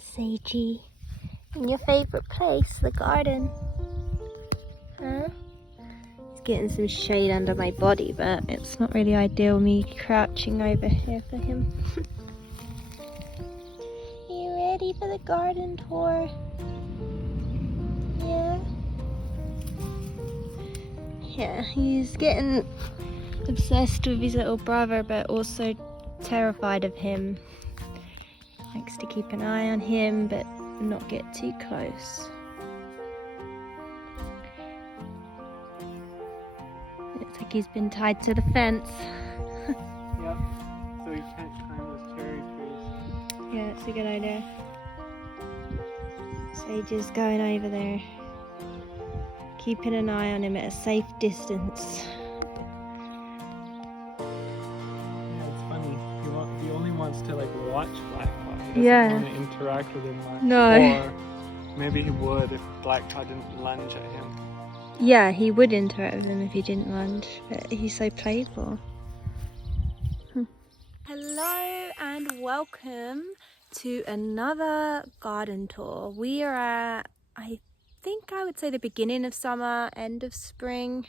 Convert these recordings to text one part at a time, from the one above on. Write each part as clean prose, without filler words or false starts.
Hey, Seiji. In your favourite place, the garden. Huh? It's getting some shade under my body, but it's not really ideal me crouching over here for him. You ready for the garden tour? Yeah? Yeah, he's getting obsessed with his little brother, but also terrified of him. Likes to keep an eye on him, but not get too close. Looks like he's been tied to the fence. Yep, so he can't climb those cherry trees. Yeah, that's a good idea. Sage is going over there, keeping an eye on him at a safe distance. Yeah, it's funny. He only wants to like watch Blackpot. He doesn't want to interact with him much. No. Or maybe he would if Blackpot didn't lunge at him. Yeah, he would interact with him if he didn't lunge, but he's so playful. Hello and welcome to another garden tour. We are at, I think I would say, the beginning of summer, end of spring,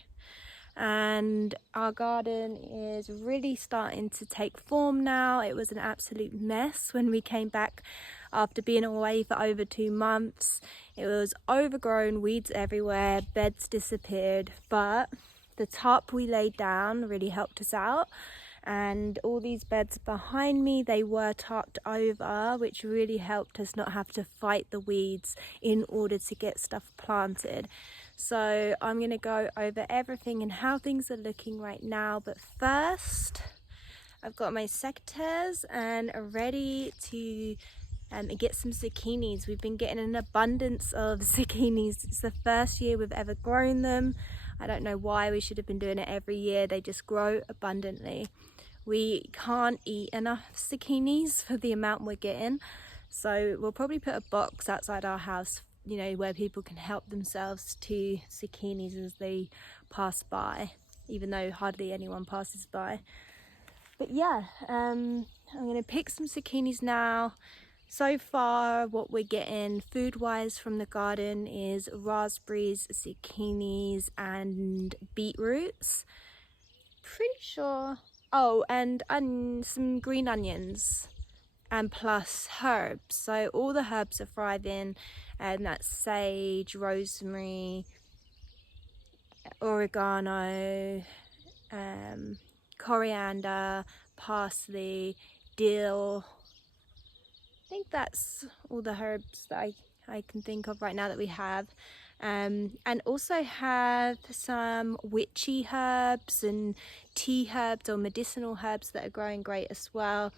and our garden is really starting to take form now. It was an absolute mess when we came back after being away for over 2 months. It was overgrown, weeds everywhere, beds disappeared, but the tarp we laid down really helped us out. And all these beds behind me, they were tarped over, which really helped us not have to fight the weeds in order to get stuff planted. So I'm going to go over everything and how things are looking right now, but first I've got my secateurs and are ready to get some zucchinis. We've been getting an abundance of zucchinis. It's the first year we've ever grown them. I don't know why. We should have been doing it every year. They just grow abundantly. We can't eat enough zucchinis for the amount we're getting, so we'll probably put a box outside our house, you know, where people can help themselves to zucchinis as they pass by, even though hardly anyone passes by. But yeah, I'm gonna pick some zucchinis now. So far what we're getting food wise from the garden is raspberries, zucchinis and beetroots. Pretty sure, oh, and some green onions and plus herbs. So all the herbs are thriving, and that's sage, rosemary, oregano, coriander, parsley, dill. I think that's all the herbs that I can think of right now that we have. And also have some witchy herbs and tea herbs or medicinal herbs that are growing great as well.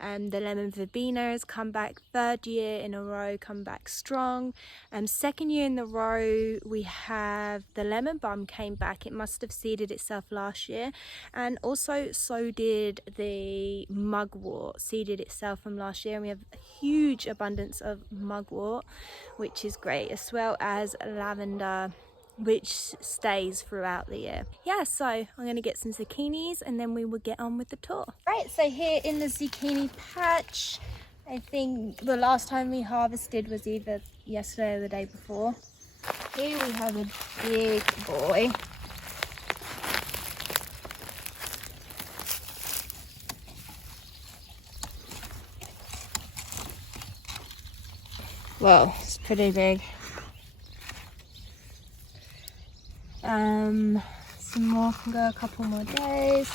The lemon verbena has come back 3rd year in a row, come back strong. 2nd year in the row we have the lemon balm came back. It must have seeded itself last year, and also so did the mugwort, seeded itself from last year, and we have a huge abundance of mugwort, which is great, as well as lavender, which stays throughout the year. Yeah, so I'm going to get some zucchinis and then we will get on with the tour. Right, so here in the zucchini patch, I think the last time we harvested was either yesterday or the day before. Here we have a big boy. Whoa, it's pretty big. Some more can go a couple more days.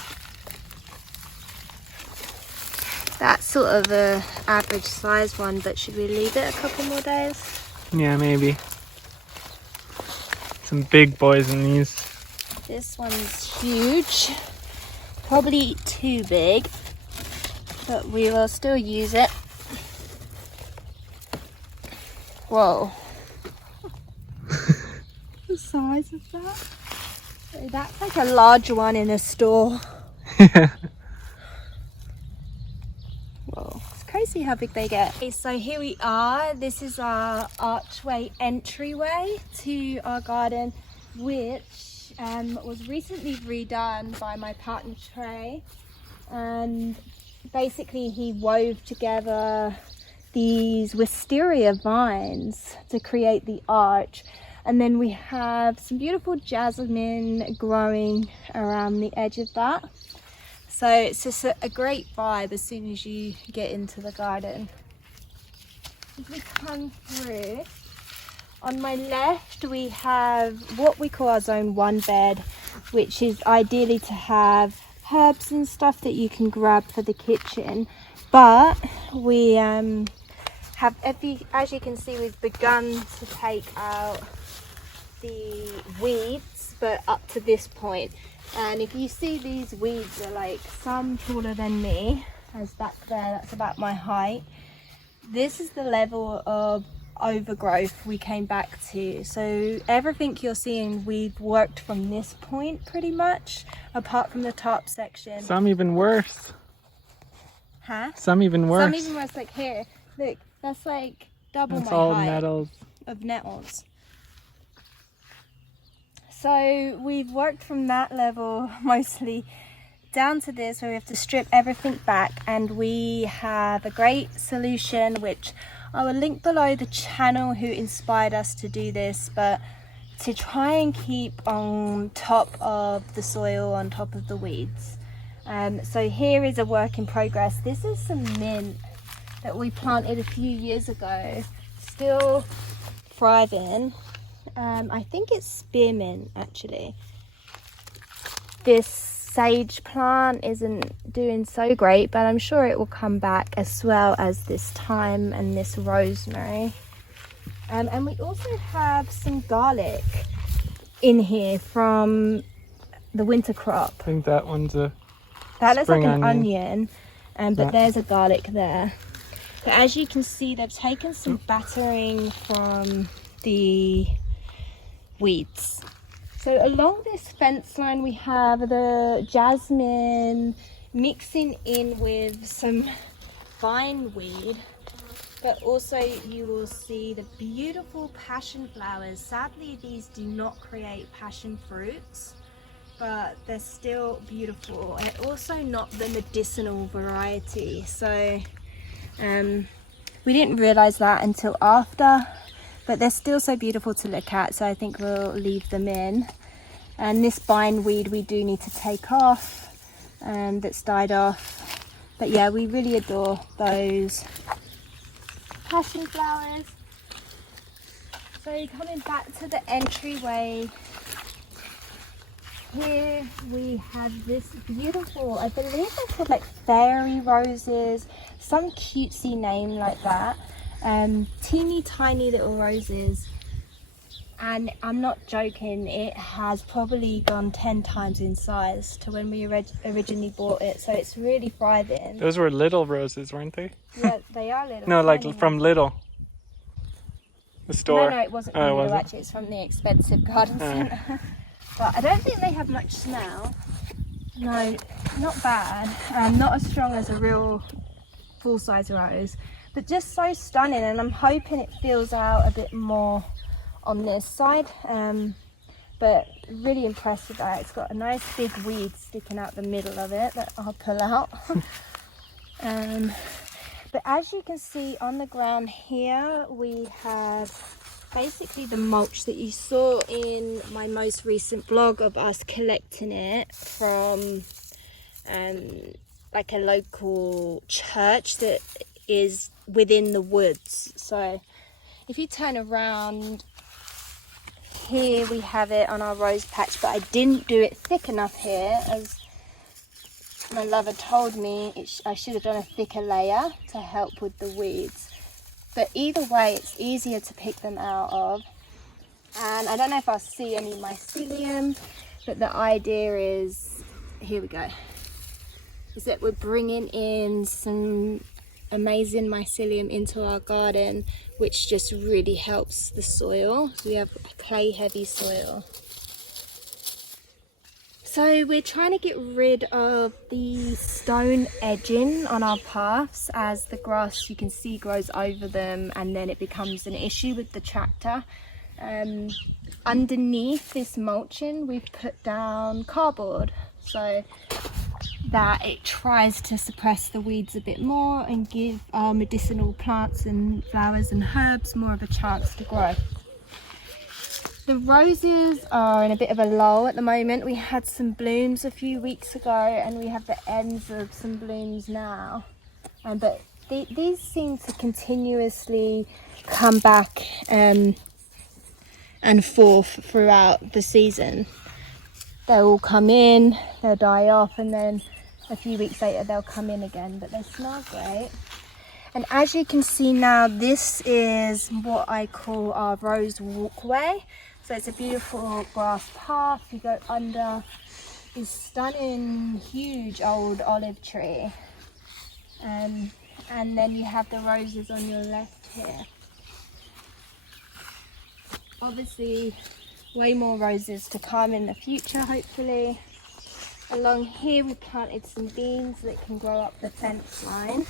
That's sort of a average size one, but should we leave it a couple more days? Yeah, maybe. Some big boys in these. This one's huge. Probably too big, but we will still use it. Whoa. The size of that? That's like a large one in a store. Whoa, it's crazy how big they get. Okay, so here we are. This is our archway entryway to our garden, which was recently redone by my partner Trey. And basically he wove together these wisteria vines to create the arch. And then we have some beautiful jasmine growing around the edge of that. So it's just a great vibe as soon as you get into the garden. As we come through, on my left we have what we call our zone 1 bed, which is ideally to have herbs and stuff that you can grab for the kitchen. But we have, as you can see, we've begun to take out the weeds, but up to this point. And if you see, these weeds are like some taller than me, as back there, that's about my height. This is the level of overgrowth we came back to. So everything you're seeing, we've worked from this point pretty much, apart from the top section. Some even worse. Huh? Some even worse. Some even worse, like here. Look, that's like double That's my all height nettles. of nettles. So we've worked from that level mostly down to this, where we have to strip everything back, and we have a great solution which I will link below the channel who inspired us to do this, but to try and keep on top of the soil, on top of the weeds. So here is a work in progress. This is some mint that we planted a few years ago, still thriving. I think it's spearmint actually. This sage plant isn't doing so great, but I'm sure it will come back, as well as this thyme and this rosemary. And we also have some garlic in here from the winter crop. I think that one's a That looks like an onion. but there's a garlic there. But as you can see, they've taken some battering from the weeds. So along this fence line we have the jasmine mixing in with some vine weed, but also you will see the beautiful passion flowers. Sadly, these do not create passion fruits, but they're still beautiful, and also not the medicinal variety. So we didn't realize that until after, but they're still so beautiful to look at, so I think we'll leave them in. And this bindweed we do need to take off, that's died off. But yeah, we really adore those passion flowers. So coming back to the entryway, here we have this beautiful, I believe they're called like fairy roses, some cutesy name like that. Teeny tiny little roses, and I'm not joking, it has probably gone 10 times in size to when we originally bought it, so it's really thriving. Those were little roses, weren't they? Yeah, they are little. No, like from Little, the store. No, it wasn't from Little, actually, it's from the expensive garden centre. But I don't think they have much smell. No, not bad. Not as strong as a real full-size rose, but just so stunning, and I'm hoping it fills out a bit more on this side. But really impressed with that. It's got a nice big weed sticking out the middle of it that I'll pull out. But as you can see on the ground here, we have basically the mulch that you saw in my most recent blog of us collecting it from like a local church that is within the woods. So if you turn around, here we have it on our rose patch, but I didn't do it thick enough here, as my lover told me I should have done a thicker layer to help with the weeds. But either way, it's easier to pick them out of. And I don't know if I'll see any mycelium, but the idea is, here we go, is that we're bringing in some amazing mycelium into our garden, which just really helps the soil. So we have a clay heavy soil. So we're trying to get rid of the stone edging on our paths, as the grass, you can see, grows over them, and then it becomes an issue with the tractor. Underneath this mulching, we've put down cardboard. So that it tries to suppress the weeds a bit more and give our medicinal plants and flowers and herbs more of a chance to grow. The roses are in a bit of a lull at the moment. We had some blooms a few weeks ago and we have the ends of some blooms now. But these seem to continuously come back and forth throughout the season. They'll all come in, they'll die off, and then a few weeks later they'll come in again, but they smell great. And as you can see now, this is what I call our rose walkway. So it's a beautiful grass path. You go under this stunning, huge old olive tree. And then you have the roses on your left here. Obviously, way more roses to come in the future, hopefully. Along here we planted some beans that can grow up the fence line.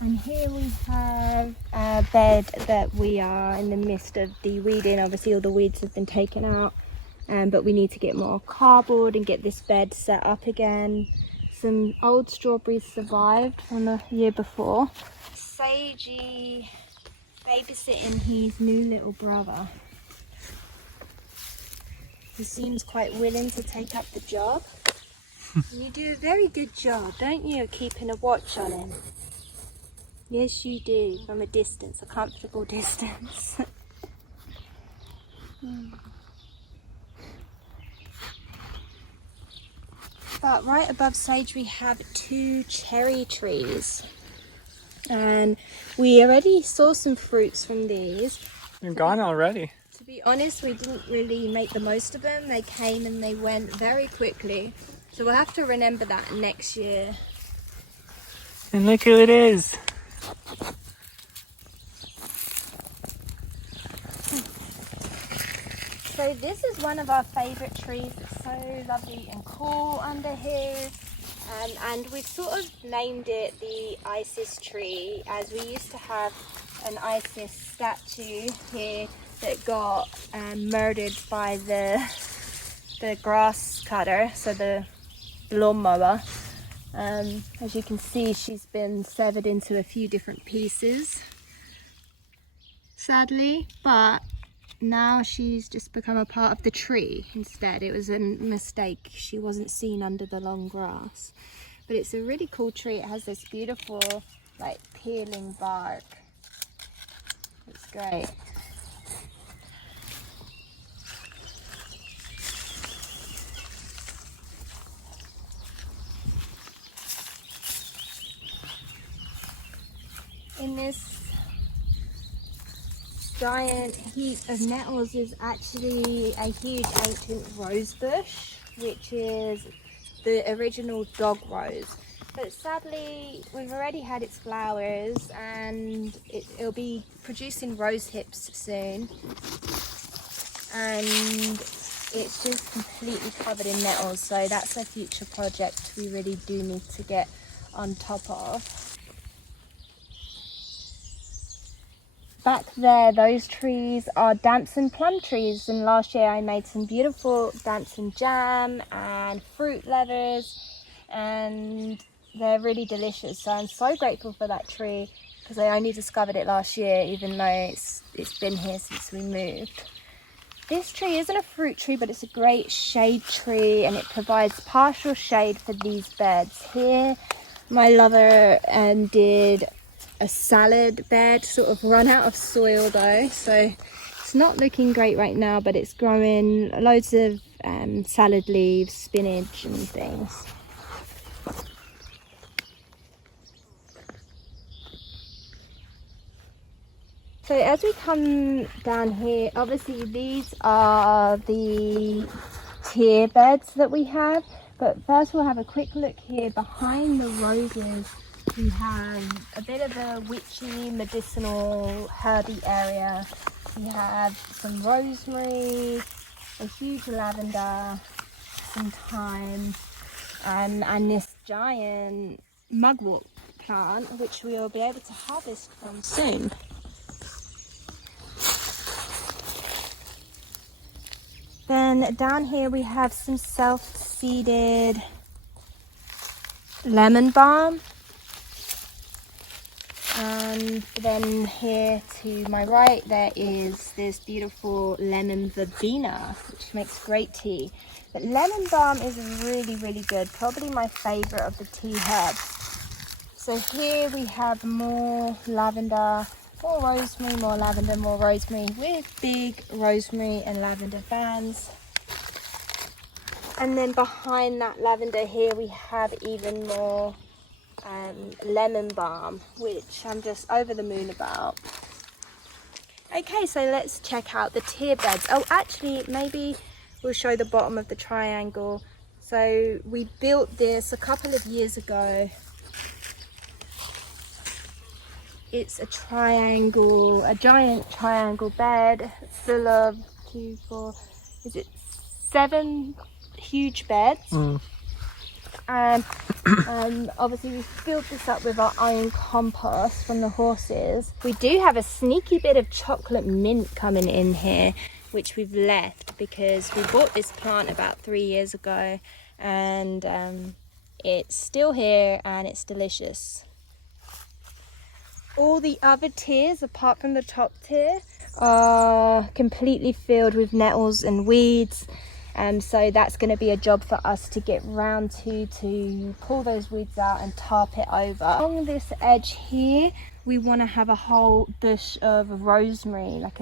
And here we have a bed that we are in the midst of de-weeding. Obviously all the weeds have been taken out, but we need to get more cardboard and get this bed set up again. Some old strawberries survived from the year before. Sagey babysitting his new little brother. He seems quite willing to take up the job. You do a very good job, don't you, keeping a watch on him? Yes, you do, from a distance, a comfortable distance. But right above Sage we have 2 cherry trees. And we already saw some fruits from these. They're gone already. To be honest, we didn't really make the most of them. They came and they went very quickly. So we'll have to remember that next year. And look who it is. So this is one of our favourite trees. It's so lovely and cool under here. And we've sort of named it the Isis tree, as we used to have an Isis statue here that got murdered by the grass cutter, so the lawnmower. As you can see, she's been severed into a few different pieces, sadly, but now she's just become a part of the tree instead. It was a mistake. She wasn't seen under the long grass. But it's a really cool tree. It has this beautiful, like, peeling bark. It's great. In this giant heap of nettles is actually a huge ancient rose bush, which is the original dog rose. But sadly, we've already had its flowers and it'll be producing rose hips soon. And it's just completely covered in nettles, so that's a future project we really do need to get on top of. Back there, those trees are damson plum trees, and last year I made some beautiful damson jam and fruit leathers, and they're really delicious. So I'm so grateful for that tree, because I only discovered it last year, even though it's been here since we moved. This tree isn't a fruit tree, but it's a great shade tree, and it provides partial shade for these beds. Here, my lover did a salad bed, sort of run out of soil though, so it's not looking great right now, but it's growing loads of salad leaves, spinach and things. So as we come down here, obviously these are the tier beds that we have, but first we'll have a quick look here behind the roses. We have a bit of a witchy, medicinal, herby area. We have some rosemary, a huge lavender, some thyme, and this giant mugwort plant, which we will be able to harvest from soon. Then down here we have some self-seeded lemon balm. And then here to my right there is this beautiful lemon verbena, which makes great tea. But lemon balm is really, really good, probably my favorite of the tea herbs. So here we have more lavender, more rosemary, more lavender, more rosemary, with big rosemary and lavender bands. And then behind that lavender here we have even more lemon balm, which I'm just over the moon about. Okay, so let's check out the tier beds. Oh, actually, maybe we'll show the bottom of the triangle. So we built this a couple of years ago. It's a triangle, a giant triangle bed full of 7 huge beds. And obviously we filled this up with our own compost from the horses. We do have a sneaky bit of chocolate mint coming in here, which we've left because we bought this plant about 3 years ago, and it's still here and it's delicious. All the other tiers, apart from the top tier, are completely filled with nettles and weeds. So that's going to be a job for us to get round to pull those weeds out and tarp it over. Along this edge here, we want to have a whole bush of rosemary, like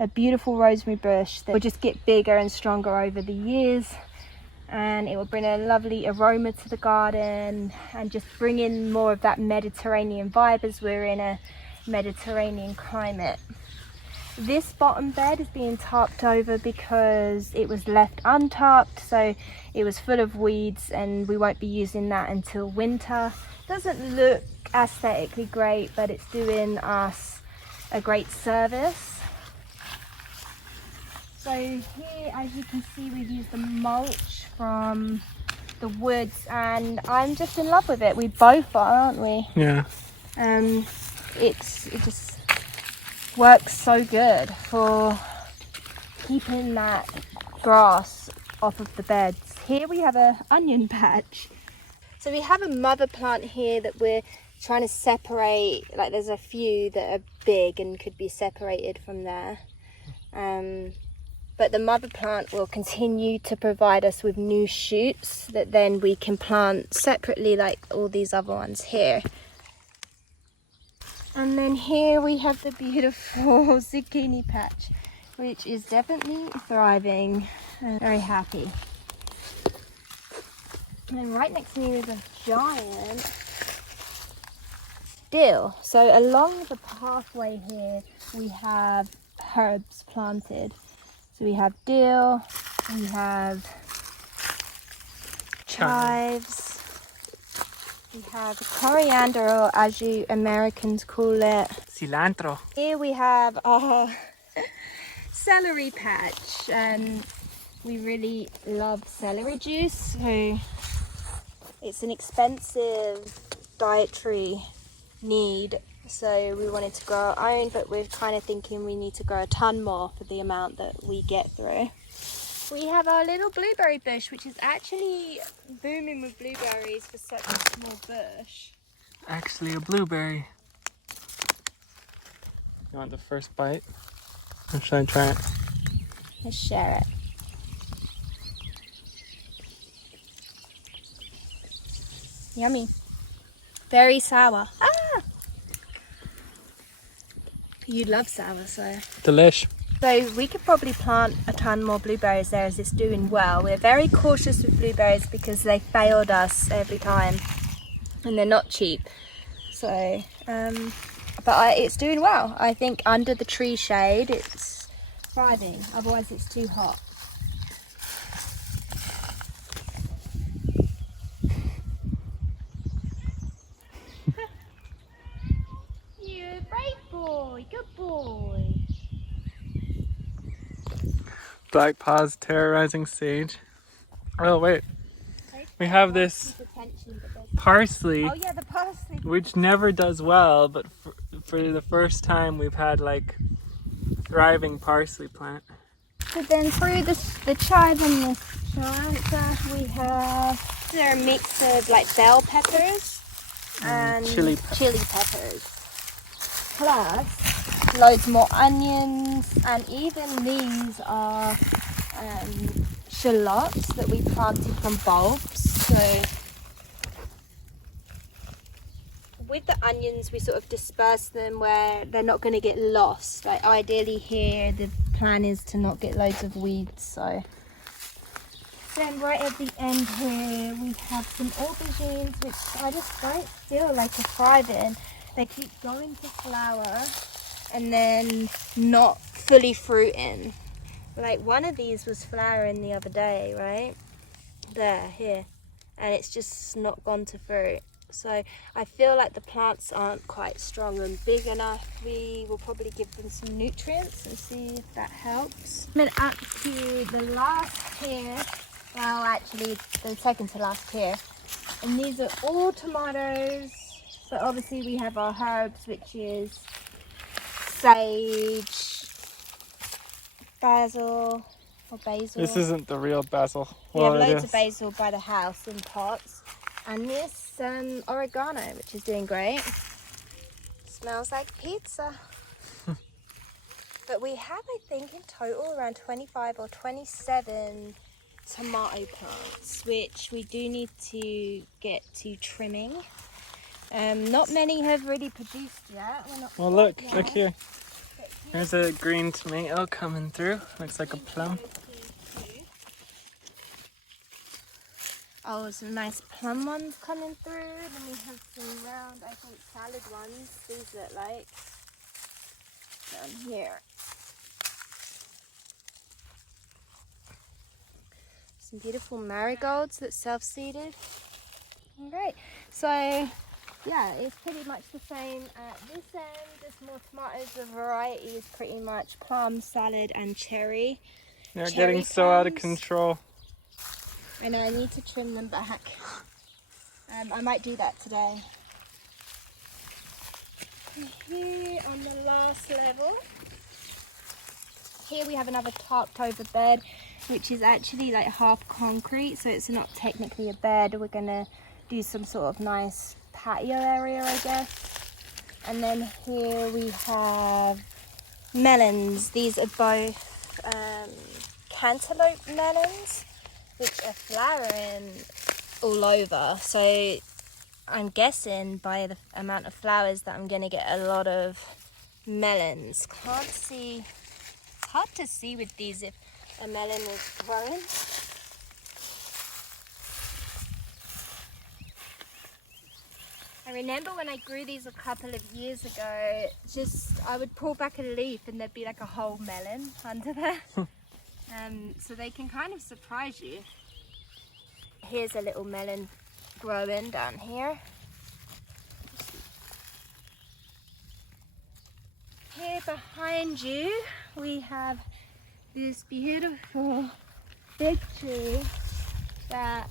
a beautiful rosemary bush that will just get bigger and stronger over the years. And it will bring a lovely aroma to the garden and just bring in more of that Mediterranean vibe, as we're in a Mediterranean climate. This bottom bed is being tarped over because it was left untarped, so it was full of weeds, and we won't be using that until winter. Doesn't look aesthetically great, but it's doing us a great service. So here, as you can see, we've used the mulch from the woods, and I'm just in love with it. We both are, aren't we? Yeah. It just works so good for keeping that grass off of the beds. Here we have an onion patch. So we have a mother plant here that we're trying to separate. Like, there's a few that are big and could be separated from there. But the mother plant will continue to provide us with new shoots that then we can plant separately, like all these other ones here. And then here we have the beautiful zucchini patch, which is definitely thriving and very happy. And then right next to me is a giant dill. So along the pathway here we have herbs planted. So we have dill, we have chives, we have coriander, or as you Americans call it, cilantro. Here we have our celery patch, and we really love celery juice. So it's an expensive dietary need, so we wanted to grow our own, but we're kind of thinking we need to grow a ton more for the amount that we get through. We have our little blueberry bush, which is actually booming with blueberries for such a small bush. Actually a blueberry. You want the first bite? Or should I try it? Let's share it. Yummy. Very sour. Ah! You love sour, so... Delish. So we could probably plant a ton more blueberries there, as it's doing well. We're very cautious with blueberries because they failed us every time and they're not cheap. So, but it's doing well. I think under the tree shade it's thriving, otherwise it's too hot. You're a brave boy, good boy. Black paws terrorizing sage. Oh wait, we have this parsley. Oh yeah, the parsley. Which never does well, but for the first time we've had like thriving parsley plant. So then through the chive and the cilantro, we have a mix of like bell peppers and chili peppers. Plus loads more onions, and even these are shallots that we planted from bulbs. So with the onions, we sort of disperse them where they're not going to get lost. Like ideally here, the plan is to not get loads of weeds. So then right at the end here, we have some aubergines, which I just don't feel like are thriving. They keep going to flower and then not fully fruiting. Like one of these was flowering the other day, right? Here. And it's just not gone to fruit. So I feel like the plants aren't quite strong and big enough. We will probably give them some nutrients and see if that helps. I'm up to the last tier. Well, actually, the second to last tier. And these are all tomatoes. But obviously we have our herbs, which is sage, basil, or basil. This isn't the real basil. We have loads of basil by the house in pots. And this oregano, which is doing great. Smells like pizza. But we have, I think, in total around 25 or 27 tomato plants, which we do need to get to trimming. Not many have really produced yet. Well, look here. There's a green tomato coming through. Looks like a plum. Oh, some nice plum ones coming through. Then we have some round, I think, salad ones. These look like down here. Some beautiful marigolds that's self-seeded. Great. So, yeah, it's pretty much the same at this end. Just more tomatoes. The variety is pretty much plum, salad, and cherry. They're getting so out of control. I know, I need to trim them back. I might do that today. Here on the last level, here we have another tarped over bed, which is actually like half concrete, so it's not technically a bed. We're gonna do some sort of nice patio area, I guess. And then here we have melons. These are both cantaloupe melons, which are flowering all over. So I'm guessing by the amount of flowers that I'm going to get a lot of melons. Can't see, it's hard to see with these if a melon is growing. I remember when I grew these a couple of years ago, I would pull back a leaf and there'd be like a whole melon under there. So they can kind of surprise you. Here's a little melon growing down here. Here behind you we have this beautiful big tree that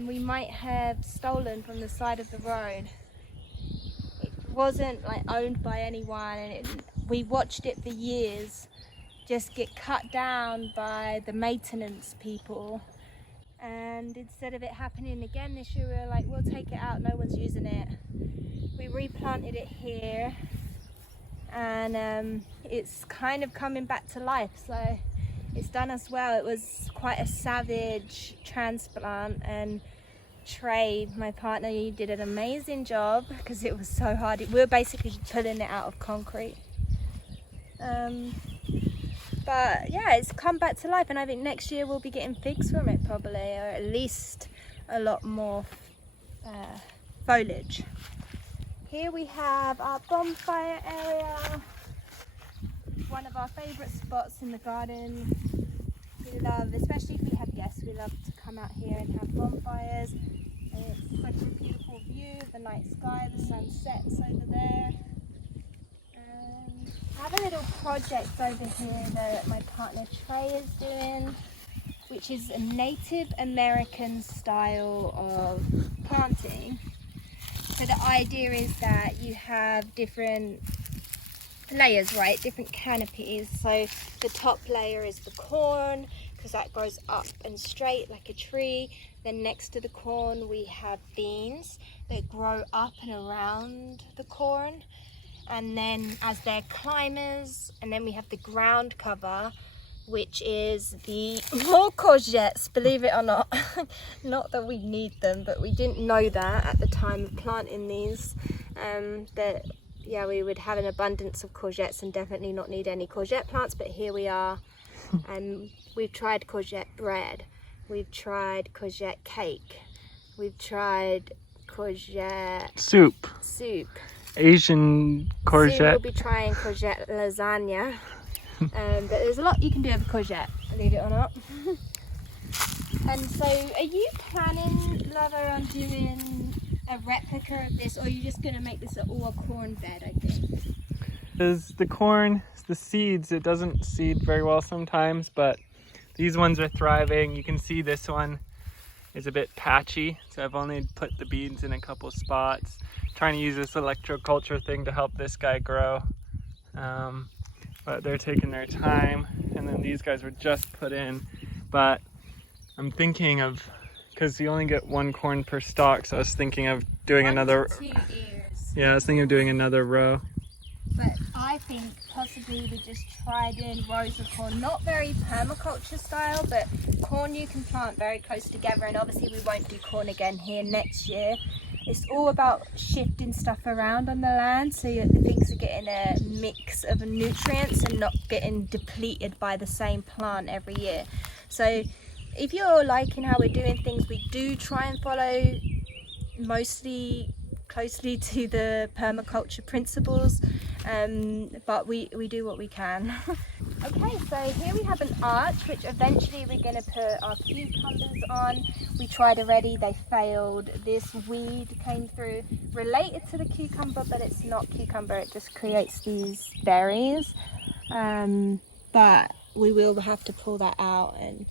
we might have stolen from the side of the road. It wasn't like owned by anyone, and we watched it for years just get cut down by the maintenance people. And instead of it happening again this year, we were like, we'll take it out, no one's using it. We replanted it here, and it's kind of coming back to life, so it's done us well. It was quite a savage transplant, and Trey, my partner, he did an amazing job because it was so hard. We were basically pulling it out of concrete. But yeah, it's come back to life, and I think next year we'll be getting figs from it probably, or at least a lot more foliage. Here we have our bonfire area, one of our favourite spots in the garden. We love, especially if we have guests, we love to come out here and have bonfires. And it's such a beautiful view of the night sky, the sun sets over there. I have a little project over here that my partner Trey is doing, which is a Native American style of planting. So the idea is that you have different layers, right? Different canopies. So the top layer is the corn, because that grows up and straight like a tree. Then next to the corn we have beans that grow up and around the corn. And then as they're climbers, and then we have the ground cover, which is the more courgettes, believe it or not. Not that we need them, but we didn't know that at the time of planting these, that yeah, we would have an abundance of courgettes and definitely not need any courgette plants. But here we are, and we've tried courgette bread, we've tried courgette cake, we've tried courgette soup, Asian courgette. Soon we'll be trying courgette lasagna. But there's a lot you can do with courgette, believe it or not. And so, are you planning, Lover, on doing a replica of this, or are you just going to make this all a corn bed, I think? Is the corn, the seeds, it doesn't seed very well sometimes, but these ones are thriving. You can see this one is a bit patchy, so I've only put the beans in a couple spots. Trying to use this electroculture thing to help this guy grow. But they're taking their time, and then these guys were just put in. But I'm thinking of, because you only get one corn per stalk, so I was thinking of doing another. 2 ears. Yeah, I was thinking of doing another row. But I think possibly we just try doing rows of corn, not very permaculture style, but corn you can plant very close together. And obviously we won't do corn again here next year. It's all about shifting stuff around on the land, so things are getting a mix of nutrients and not getting depleted by the same plant every year. So if you're liking how we're doing things, we do try and follow mostly closely to the permaculture principles, but we do what we can. Okay, so here we have an arch which eventually we're going to put our cucumbers on. We tried already, they failed. This weed came through related to the cucumber, but it's not cucumber, it just creates these berries. But we will have to pull that out and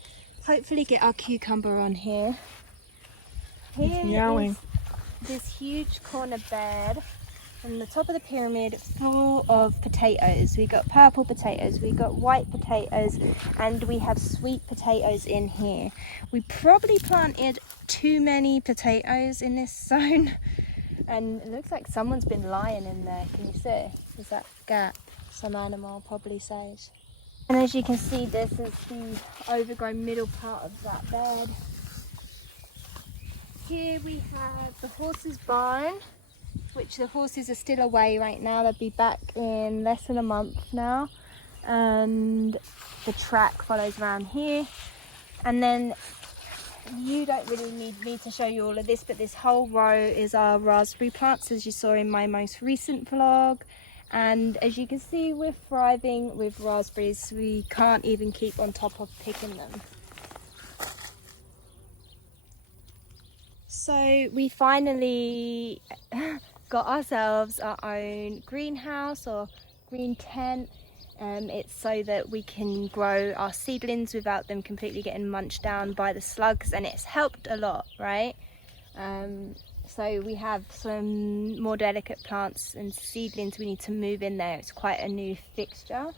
hopefully get our cucumber on here. Here is this huge corner bed from the top of the pyramid, full of potatoes. We got purple potatoes, we got white potatoes, and we have sweet potatoes in here. We probably planted too many potatoes in this zone, and it looks like someone's been lying in there. Can you see? Is that gap? Some animal probably says. And as you can see, this is the overgrown middle part of that bed. Here we have the horse's barn, which the horses are still away right now. They'll be back in less than a month now. And the track follows around here. And then you don't really need me to show you all of this, but this whole row is our raspberry plants, as you saw in my most recent vlog. And as you can see, we're thriving with raspberries. We can't even keep on top of picking them. So we finally got ourselves our own greenhouse or green tent. It's so that we can grow our seedlings without them completely getting munched down by the slugs, and it's helped a lot, right? So we have some more delicate plants and seedlings we need to move in there. It's quite a new fixture.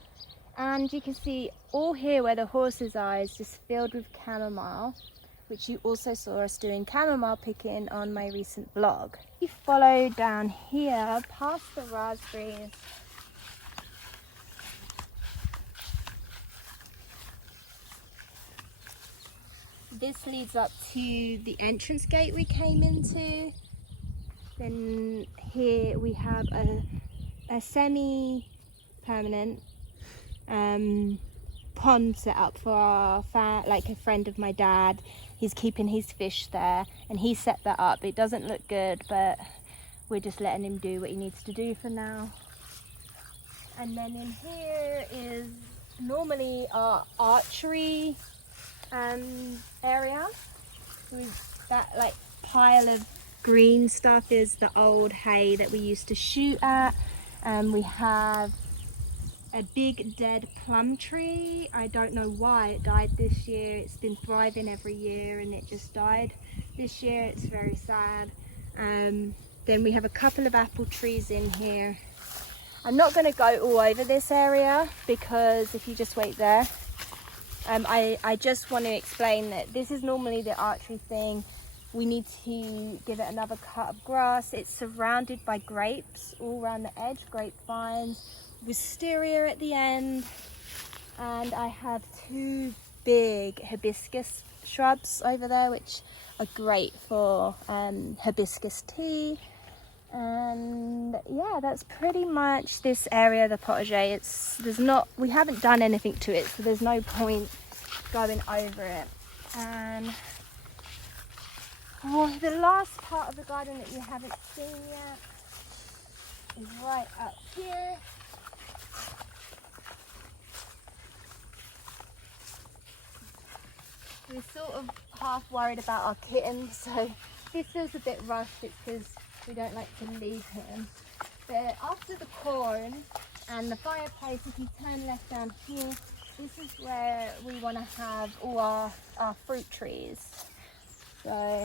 And you can see all here where the horse's eye is just filled with chamomile, which you also saw us doing chamomile picking on my recent vlog. We follow down here past the raspberries. This leads up to the entrance gate we came into. Then here we have a semi-permanent pond set up for our like a friend of my dad. He's keeping his fish there and he set that up. It doesn't look good, but we're just letting him do what he needs to do for now. And then in here is normally our archery area. That like pile of green stuff is the old hay that we used to shoot at. We have a big dead plum tree. I don't know why it died this year. It's been thriving every year and it just died this year. It's very sad. Then we have a couple of apple trees in here. I'm not going to go all over this area because if you just wait there, I just want to explain that this is normally the archery thing. We need to give it another cut of grass. It's surrounded by grapes all around the edge, grapevines, wisteria at the end. And I have 2 big hibiscus shrubs over there, which are great for hibiscus tea. And yeah, that's pretty much this area of the potager. We haven't done anything to it, so there's no point going over it. And the last part of the garden that you haven't seen yet is right up here. We're sort of half worried about our kitten, so if it feels a bit rushed, it's because we don't like to leave him. But after the corn and the fireplace, if you turn left down here, this is where we want to have all our fruit trees. So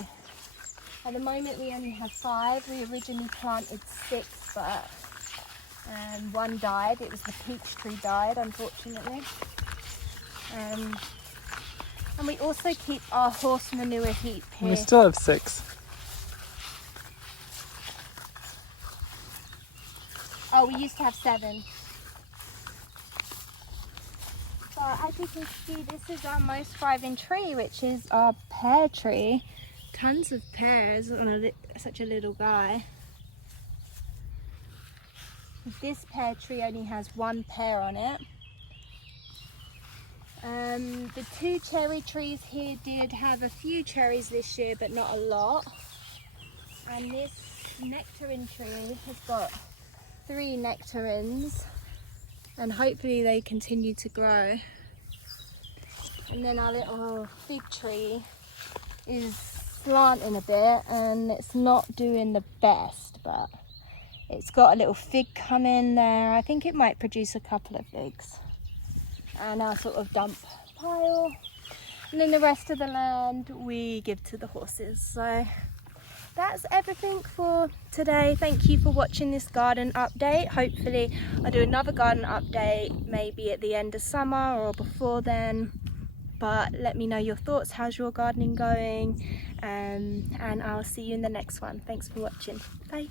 at the moment we only have 5. We originally planted 6, but 1 died. It was the peach tree died, unfortunately. And we also keep our horse manure heap here. We still have 6. Oh, we used to have 7. So as you can see, this is our most thriving tree, which is our pear tree. Tons of pears on such a little guy. This pear tree only has 1 pear on it. The 2 cherry trees here did have a few cherries this year, but not a lot. And this nectarine tree has got 3 nectarines, and hopefully they continue to grow. And then our little fig tree is slanting a bit and it's not doing the best, but it's got a little fig come in there. I think it might produce a couple of figs. And our sort of dump pile, and then the rest of the land we give to the horses. So that's everything for today. Thank you for watching this garden update. Hopefully I'll do another garden update maybe at the end of summer or before then, but let me know your thoughts. How's your gardening going? And I'll see you in the next one. Thanks for watching. Bye.